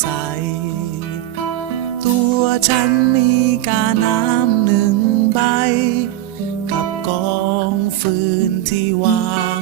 ใส ตัวฉันมีกาน้ำหนึ่งใบ กับกองฟืนที่วาง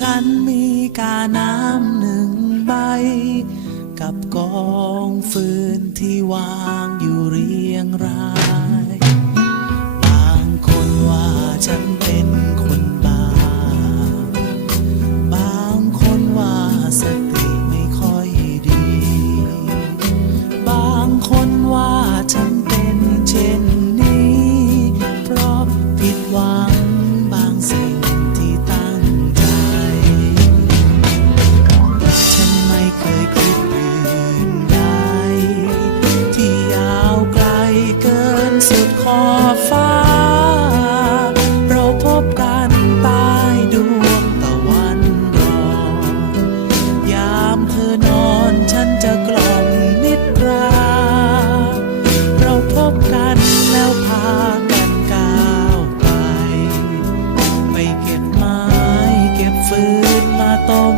ฉันมีกาน้ำหนึ่งใบ กับกองฟืนที่วางอยู่เรียงราย บางคนว่าฉัน สุดขอบฟ้า เราพบกันใต้ดวงตะวันรอยามเธอนอนฉันจะกล่อมนิทรา เราพบกันแล้วพากันก้าวไป ไปเก็บไม้เก็บฟืนมาต้ม